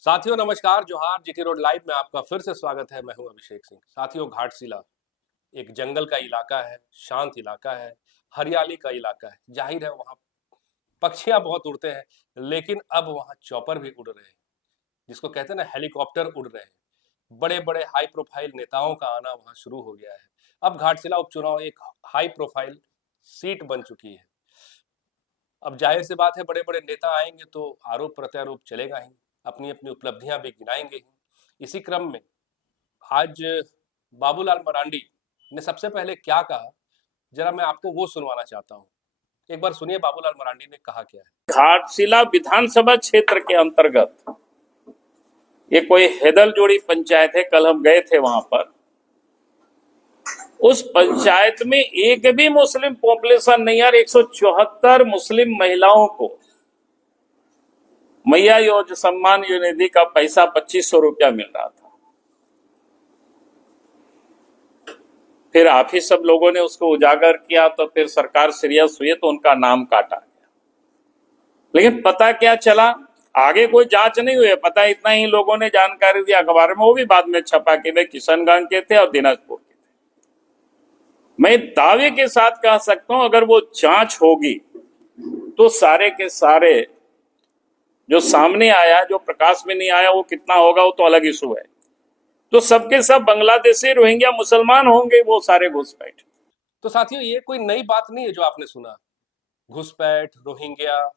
साथियों नमस्कार, जोहार। जीटी रोड लाइव में आपका फिर से स्वागत है। मैं हूं अभिषेक सिंह। साथियों, घाटशिला एक जंगल का इलाका है, शांत इलाका है, हरियाली का इलाका है। जाहिर है वहाँ पक्षियां बहुत उड़ते हैं, लेकिन अब वहाँ चौपर भी उड़ रहे हैं, जिसको कहते हैं ना, हेलीकॉप्टर उड़ रहे हैं। बड़े-बड़े हाई प्रोफाइल नेताओं का आना वहाँ शुरू हो गया है। अब घाटशिला उपचुनाव एक हाई प्रोफाइल सीट बन चुकी है। अब जाहिर सी बात है, बड़े-बड़े नेता आएंगे तो आरोप प्रत्यारोप चलेगा ही, अपनी-अपनी उपलब्धियां भी गिनाएंगे ही। इसी क्रम में आज बाबूलाल मरांडी ने सबसे पहले क्या कहा, जरा मैं आपको वो सुनवाना चाहता हूँ। एक बार सुनिए बाबूलाल मरांडी ने कहा क्या है। घाटशिला विधानसभा क्षेत्र के अंतर्गत ये कोई हेदल जोड़ी पंचायत है। कल हम गए थे वहां पर। उस पंचायत में एक भी मुस्लिम पॉपुलेशन नहीं है। 174 मुस्लिम महिलाओं को मैया योजना सम्मान निधि का पैसा 2500 रुपया मिल रहा था। फिर आप ही सब लोगों ने उसको उजागर किया, तो फिर सरकार सीरियस हुई तो उनका नाम काटा गया। लेकिन पता क्या चला, आगे कोई जांच नहीं हुई। पता इतना ही लोगों ने जानकारी दी अखबार में, वो भी बाद में छपा कि वे किशनगंज के थे और दिनाजपुर के थे। मैं दावे के साथ कह सकता हूं, अगर वो जांच होगी तो सारे के सारे जो सामने आया, जो प्रकाश में नहीं आया, वो कितना होगा वो तो अलग इशू है। तो सबके सब बांग्लादेशी रोहिंग्या मुसलमान होंगे, वो सारे घुसपैठ। तो साथियों, ये कोई नई बात नहीं है जो आपने सुना। घुसपैठ, रोहिंग्या,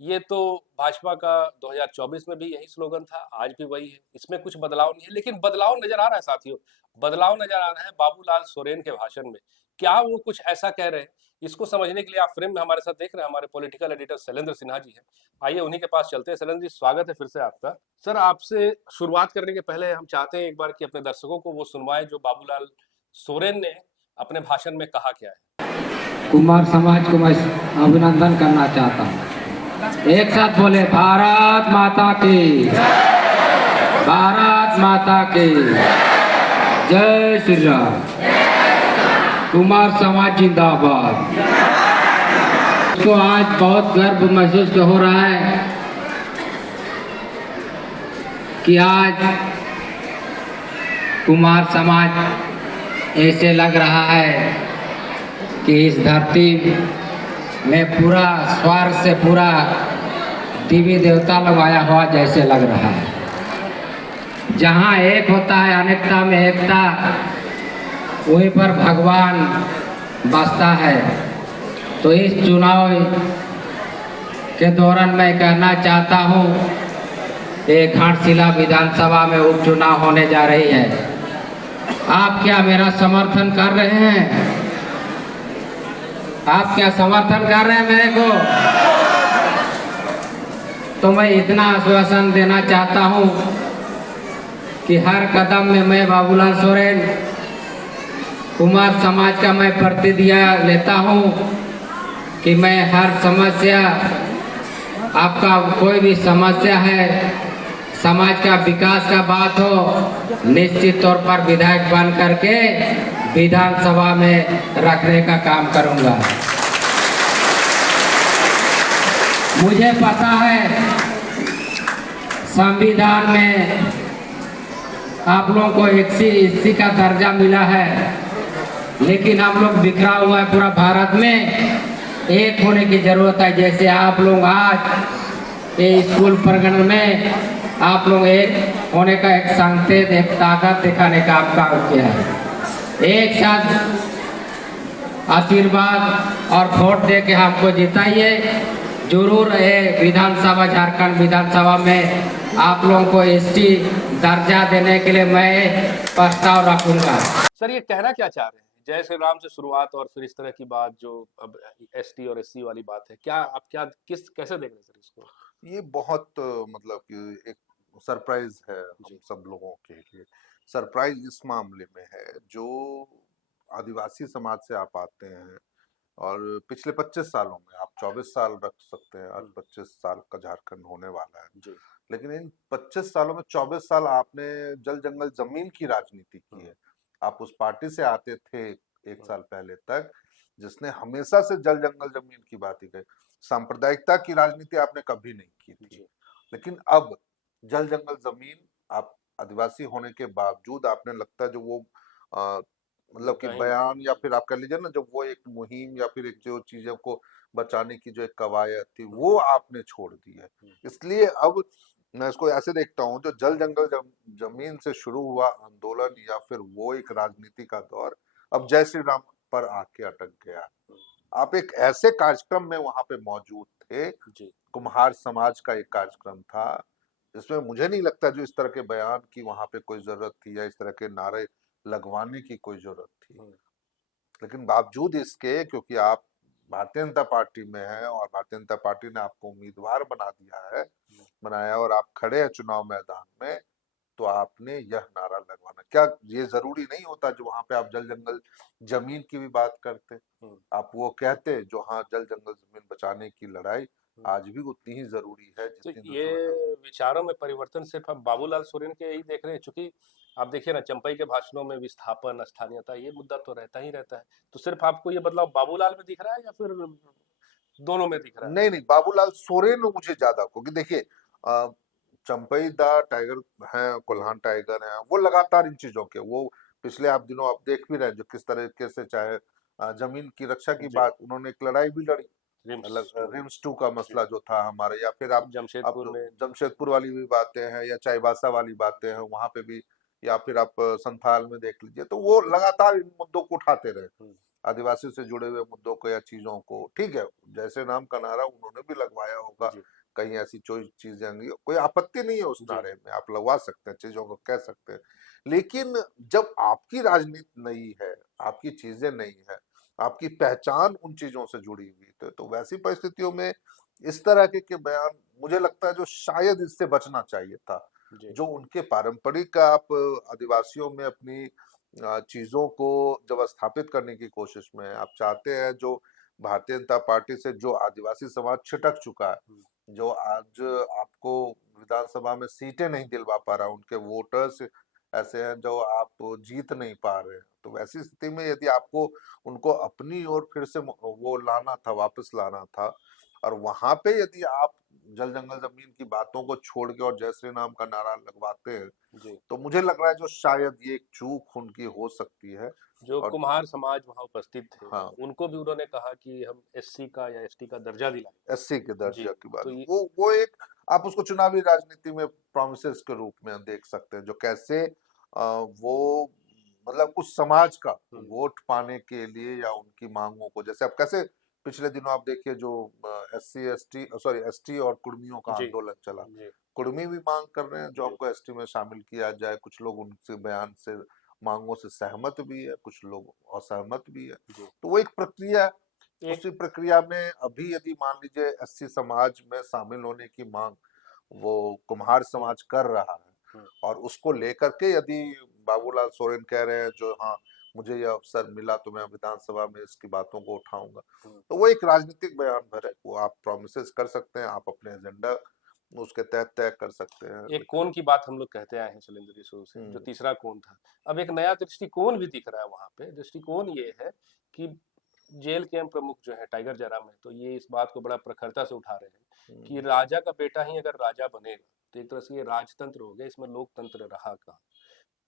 ये तो भाजपा का 2024 में भी यही स्लोगन था, आज भी वही है। इसमें कुछ बदलाव नहीं है, लेकिन बदलाव नजर आ रहा है साथियों। बदलाव नजर आ रहा है बाबूलाल सोरेन के भाषण में। क्या वो कुछ ऐसा कह रहे हैं, इसको समझने के लिए आप फ्रेम में हमारे साथ देख रहे हैं, हमारे पॉलिटिकल एडिटर शैलेंद्र सिन्हा जी हैं। आइए उन्हीं के पास चलते हैं। शैलेंद्र जी, स्वागत है फिर से आपका। सर, आपसे शुरुआत करने के पहले हम चाहते हैं एक बार कि अपने दर्शकों को वो सुनवाएं जो बाबूलाल सोरेन ने अपने भाषण में कहा क्या है। कुमार समाज को मैं अभिनंदन करना चाहता हूँ। एक साथ बोले, भारत माता की, भारत माता की जय श्री राम। कुमार समाज जिंदाबाद। तो आज बहुत गर्व महसूस हो रहा है कि आज कुमार समाज ऐसे लग रहा है कि इस धरती में पूरा स्वर्ग से पूरा देवी देवता लगाया हुआ जैसे लग रहा है। जहाँ एक होता है अनेकता में एकता, वहीं पर भगवान बसता है। तो इस चुनाव के दौरान मैं कहना चाहता हूँ, एक घाटशिला विधानसभा में उपचुनाव होने जा रही है। आप क्या मेरा समर्थन कर रहे हैं? आप क्या समर्थन कर रहे हैं मेरे को? तो मैं इतना आश्वासन देना चाहता हूं कि हर कदम में मैं बाबूलाल सोरेन कुमार समाज का मैं प्रतिज्ञा लेता हूं कि मैं हर समस्या, आपका कोई भी समस्या है, समाज का विकास का बात हो, निश्चित तौर पर विधायक बन करके विधानसभा में रखने का काम करूंगा। मुझे पता है संविधान में आप लोगों को एससी का दर्जा मिला है, लेकिन हम लोग बिखरा हुआ है पूरा भारत में। एक होने की जरूरत है। जैसे आप लोग आज ये स्कूल प्रगण में आप लोग एक होने का एक संकेत, एक ताकत दिखाने का काम किया है। एक साथ आशीर्वाद और वोट दे के हमको जिताइए। जरूर है विधानसभा, झारखंड विधानसभा में आप लोगों को एसटी दर्जा देने के लिए मैं प्रस्ताव रखूंगा। सर, ये कहना क्या चाह रहे हैं? जय श्री राम से शुरुआत और फिर इस तरह की बात, जो अब एसटी और एससी वाली बात है, क्या आप कैसे देख रहे हैं सर इसको? ये बहुत मतलब कि एक सरप्राइज है हम सब लोगों के लिए। सरप्राइज इस मामले में है, जो आदिवासी समाज से आप आते हैं और पिछले 25 सालों में आप 24 साल रख सकते हैं, आज 25 साल का झारखंड होने वाला है जी। लेकिन इन 25 सालों में 24 साल आपने जल जंगल जमीन की राजनीति की है। आप उस पार्टी से आते थे एक साल पहले तक, जिसने हमेशा से जल जंगल जमीन की बात ही कही। सांप्रदायिकता की राजनीति आपने कभी नहीं की थी। लेकिन अब जल जंगल जमीन, आप आदिवासी होने के बावजूद आपने लगता है जो वो मतलब कि कहीं बयान या फिर आप कह लीजिए ना, जब वो एक मुहिम या फिर एक जो चीजों को बचाने की जो एक कवायद थी वो आपने छोड़ दी है। इसलिए अब मैं इसको ऐसे देखता हूँ, जो जल जंगल जमीन से शुरू हुआ आंदोलन या फिर वो एक राजनीति का दौर अब जय श्री राम पर आके अटक गया। आप एक ऐसे कार्यक्रम में वहां पे मौजूद थे, जी कुम्हार समाज का एक कार्यक्रम था, जिसमें मुझे नहीं लगता जो इस तरह के बयान की वहां पे कोई जरूरत थी या इस तरह के नारे लगवाने की कोई जरूरत थी। लेकिन बावजूद इसके, क्योंकि आप भारतीय जनता पार्टी में हैं और भारतीय जनता पार्टी ने आपको उम्मीदवार बना दिया है, बनाया, और आप खड़े हैं चुनाव मैदान में, तो आपने यह नारा लगवाना, क्या ये जरूरी नहीं होता जो वहां पे आप जल जंगल जमीन की भी बात करते, आप वो कहते जो हाँ जल जंगल जमीन बचाने की लड़ाई आज भी उतनी ही जरूरी है तो जितनी ये दूसरों ने। विचारों में परिवर्तन सिर्फ अब बाबूलाल सोरेन के ही देख रहे हैं, चूंकि आप देखिए ना चंपई के भाषणों में विस्थापन, स्थानीयता, ये मुद्दा तो रहता ही रहता है। तो सिर्फ आपको ये बदलाव बाबूलाल में दिख रहा है या फिर दोनों में दिख रहा है? नहीं नहीं, बाबूलाल सोरेन में मुझे ज्यादा, क्योंकि देखिए चंपई दा टाइगर हैं, कोल्हान टाइगर हैं, वो लगातार इन चीजों के वो पिछले आप दिनों आप देख भी रहे हैं जो किस तरीके से, चाहे जमीन की रक्षा की जी बात, उन्होंने एक लड़ाई भी लड़ी, रिम्स अलग रिम्स 2 का मसला जो था हमारे, या फिर आप जमशेदपुर में जमशेदपुर वाली भी बातें हैं या चाईबासा वाली बातें हैं वहां पे भी, या फिर आप संथाल में देख लीजिए, तो वो लगातार इन मुद्दों को उठाते रहे, आदिवासी से जुड़े हुए मुद्दों को या चीजों को। ठीक है, जैसे नाम का नारा उन्होंने भी लगवाया होगा, जी कहीं ऐसी चीजें होंगी, कोई आपत्ति नहीं है उस जी नारे में, आप लगवा सकते हैं, चीजों को कह सकते हैं। लेकिन जब आपकी राजनीति नहीं है, आपकी चीजें नहीं है, आपकी पहचान उन चीजों से जुड़ी हुई तो वैसी परिस्थितियों में इस तरह के बयान, मुझे लगता है जो शायद इससे बचना चाहिए था, जी जो उनके पारंपरिक आप आदिवासियों में अपनी चीजों को जब स्थापित करने की कोशिश में आप चाहते हैं, जो भारतीय जनता पार्टी से जो आदिवासी समाज छिटक चुका है, जो आज आपको विधानसभा में सीटें नहीं दिलवा पा रहा, उनके वोटर्स ऐसे हैं जो आप जीत नहीं पा रहे हैं, तो वैसी स्थिति में यदि आपको उनको अपनी ओर फिर से वो लाना था, वापस लाना था, और वहां पे यदि आप जल जंगल जमीन की बातों को छोड़ के और जय श्री राम का नारा लगवाते हैं, जी तो मुझे लग रहा है जो शायद ये एक चूक उनकी हो सकती है। जो और कुम्हार समाज वहां उपस्थित थे, हाँ, उनको भी उन्होंने कहा कि हम एससी का या एसटी का दर्जा दिलाएंगे। एससी के जी दर्जा की बात, तो ये वो एक आप उसको चुनावी राजनीति में प्रोमिसेस के रूप में देख सकते हैं, जो कैसे वो मतलब उस समाज का वोट पाने के लिए या उनकी मांगों को, जैसे अब कैसे पिछले दिनों आप देखिए जो एससी एसटी सॉरी एसटी और कुर्मियों का जी आंदोलन चला, जी कुर्मी भी मांग कर रहे हैं जो जी हमको एसटी में शामिल किया जाए, कुछ लोग उनसे बयान से मांगों से सहमत भी है, कुछ लोग असहमत भी है, जी तो वो एक प्रक्रिया है। एक उसी प्रक्रिया में अभी यदि मान लीजिए एससी समाज में शामिल होने की मांग वो कुम्हार समाज कर रहा है, और उसको लेकर के यदि बाबूलाल सोरेन कह रहे हैं जो हाँ मुझे यह अवसर मिला तो मैं विधानसभा में इसकी बातों को उठाऊंगा, तो वो एक राजनीतिक बयान भर है, वो आप प्रोमिसेस कर सकते हैं, आप अपने एजेंडा उसके तहत तय कर सकते हैं, एक कोण की बात हम लोग कहते आए हैं शैलेंद्र शुरू से, जो तीसरा कोण था, अब एक नया दृष्टिकोण भी दिख रहा है वहां पे। दृष्टिकोण ये है कि जेल के प्रमुख जो है टाइगर जराम है, तो ये इस बात को बड़ा प्रखरता से उठा रहे हैं कि राजा का बेटा ही अगर राजा बनेगा तो एक तरह से ये राजतंत्र हो गया, इसमें लोकतंत्र रहा कहाँ।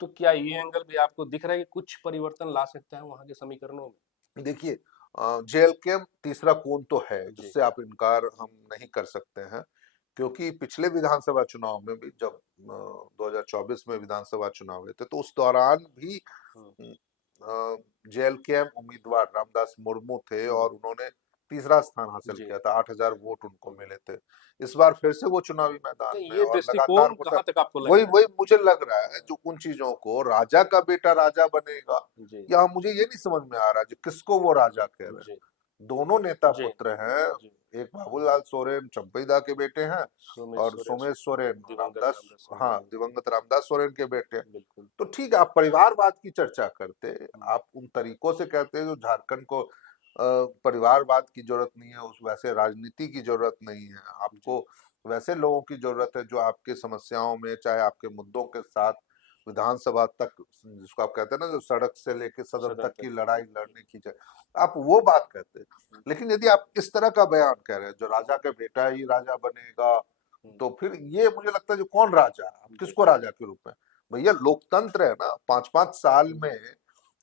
तो क्या ये एंगल भी आपको दिख रहा है कि कुछ परिवर्तन ला सकता है वहां के समीकरणों में? देखिए जेल के तीसरा कोण तो है जी जिससे आप इनकार हम नहीं कर सकते हैं, क्योंकि पिछले विधानसभा चुनाव में भी जब 2024 में विधानसभा चुनाव हुए थे तो उस दौरान भी जेएलकेएम उम्मीदवार रामदास मुर्मू थे और उन्होंने तीसरा स्थान हासिल जी किया था, 8,000 वोट उनको मिले थे। इस बार फिर से वो चुनावी मैदान तो में ये और लगातार दृष्टिकोण कहाँ तक आपको लग वही रहा वही मुझे लग रहा है जो उन चीजों को राजा का बेटा राजा बनेगा, है? जी या मुझे ये नहीं समझ में आ रहा जो किसको वो राजा कह रहे जी हैं। दोनों नेता जी पुत्र हैं, जी एक बाबूलाल सोरेन चंपईदा के बेटे हैं सोमेश और सोरेन, सोमेश सोरेन दिवंगत रामदास, रामदास हाँ सोरेन, दिवंगत रामदास सोरेन के बेटे हैं। बिल्कुल तो ठीक है, आप परिवारवाद की चर्चा करते, आप उन तरीकों से कहते जो झारखंड को परिवारवाद की जरूरत नहीं है, उस वैसे राजनीति की जरूरत नहीं है, आपको वैसे लोगों की जरूरत है जो आपके समस्याओं में, चाहे आपके मुद्दों के साथ विधानसभा तक, जिसको आप कहते हैं ना जो सड़क से लेके सदन सदन तक तक की लड़ाई लड़ने की आप वो बात कहते हैं। लेकिन यदि आप इस तरह का बयान कह रहे हैं जो राजा का बेटा ही राजा बनेगा तो फिर ये मुझे लगता है जो कौन राजा, किसको राजा के रूप में, भैया लोकतंत्र है ना, 5-5 साल में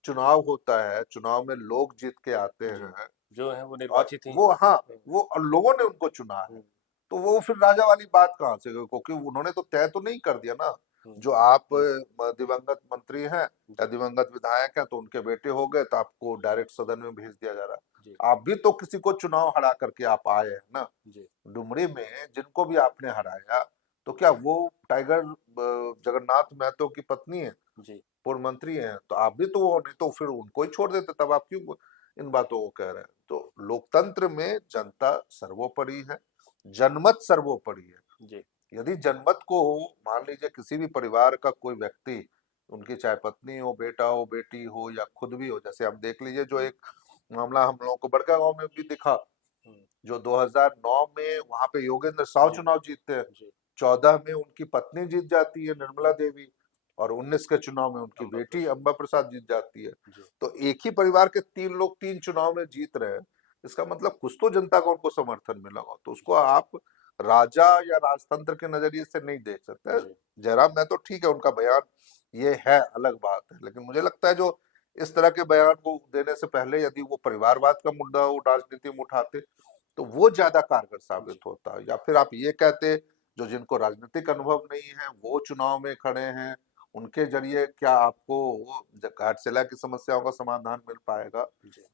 चुनाव होता है, चुनाव में लोग जीत के आते हैं जो है वो और निर्वाचित ही वो, हाँ, वो और लोगों ने उनको चुना है, तो वो फिर राजा वाली बात कहाँ से, क्योंकि उन्होंने तो तय तो नहीं कर दिया ना, जो आप दिवंगत मंत्री हैं या दिवंगत विधायक हैं तो उनके बेटे हो गए तो आपको डायरेक्ट सदन में भेज दिया जा रहा है, आप भी तो किसी को चुनाव हरा करके आप आए हैं ना, डुमरी में जिनको भी आपने हराया, तो क्या वो टाइगर जगन्नाथ महतो की पत्नी है, पूर्व मंत्री हैं, तो आप भी तो वो, नहीं तो फिर उनको ही छोड़ देते, तब आप क्यों इन बातों को कह रहे हैं। तो लोकतंत्र में जनता सर्वोपरि है, जनमत सर्वोपरि है। यदि जनमत को, मान लीजिए किसी भी परिवार का कोई व्यक्ति, उनकी चाहे पत्नी हो, बेटा हो, बेटी हो या खुद भी हो, जैसे आप देख लीजिए जो एक मामला हम लोगों को बड़का गांव में भी दिखा, जो 2009 में वहां पे योगेंद्र साव चुनाव जीतते हैं, 14 में उनकी पत्नी जीत जाती है निर्मला देवी, और 19 के चुनाव में उनकी बेटी अंबा प्रसाद जीत जाती है। तो एक ही परिवार के 3 लोग 3 चुनाव में जीत रहे हैं, इसका मतलब कुछ तो जनता का उनको समर्थन मिला हो, तो उसको आप राजा या राजतंत्र के नजरिए से नहीं देख सकते। जयराम महतो ठीक है, उनका बयान ये है, अलग बात है, लेकिन मुझे लगता है जो इस तरह के बयान को देने से पहले यदि वो परिवारवाद का मुद्दा वो राजनीति में उठाते तो वो ज्यादा कारगर साबित होता, या फिर आप ये कहते जो जिनको राजनीतिक अनुभव नहीं है वो चुनाव में खड़े हैं, उनके जरिए क्या आपको घाटशिला की समस्याओं का समाधान मिल पाएगा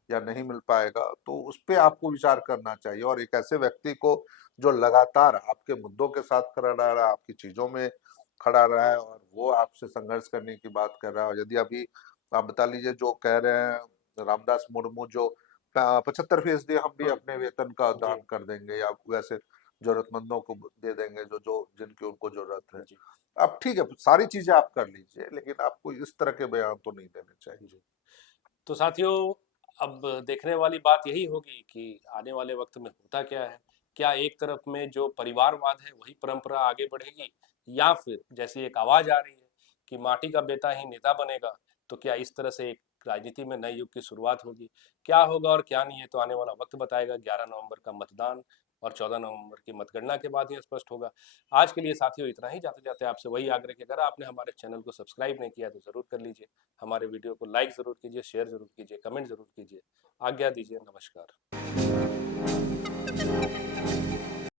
या नहीं मिल पाएगा, तो उस पर आपको विचार करना चाहिए। और एक ऐसे व्यक्ति को जो लगातार आपके मुद्दों के साथ खड़ा रहा है, आपकी चीजों में खड़ा रहा है और वो आपसे संघर्ष करने की बात कर रहा है, और यदि अभी आप बता लीजिए जो कह रहे हैं रामदास मुर्मू जो 75% हम भी अपने वेतन का दान कर देंगे या वैसे जरूरतमंदों को दे देंगे जो जिनकी उनको जरूरत है, अब ठीक है सारी चीजें आप कर लीजिए, लेकिन आपको इस तरह के बयान तो नहीं देने चाहिए। तो साथियों, अब देखने वाली बात यही होगी कि आने वाले वक्त में होता क्या है, क्या एक तरफ में जो परिवारवाद है वही परंपरा आगे बढ़ेगी, या फिर जैसी एक आवाज आ रही है कि माटी का बेटा ही नेता बनेगा, तो क्या इस तरह से एक राजनीति में नए युग की शुरुआत होगी। क्या होगा और क्या नहीं है तो आने वाला वक्त बताएगा। 11 नवंबर का मतदान और 14 नवंबर की मतगणना के बाद ही स्पष्ट होगा। आज के लिए साथियों इतना ही। जाते जाते आपसे वही आग्रह कि अगर आपने हमारे चैनल को सब्सक्राइब नहीं किया तो जरूर कर लीजिए, हमारे वीडियो को लाइक जरूर कीजिए, शेयर जरूर कीजिए, कमेंट जरूर कीजिए। आज्ञा दीजिए, नमस्कार।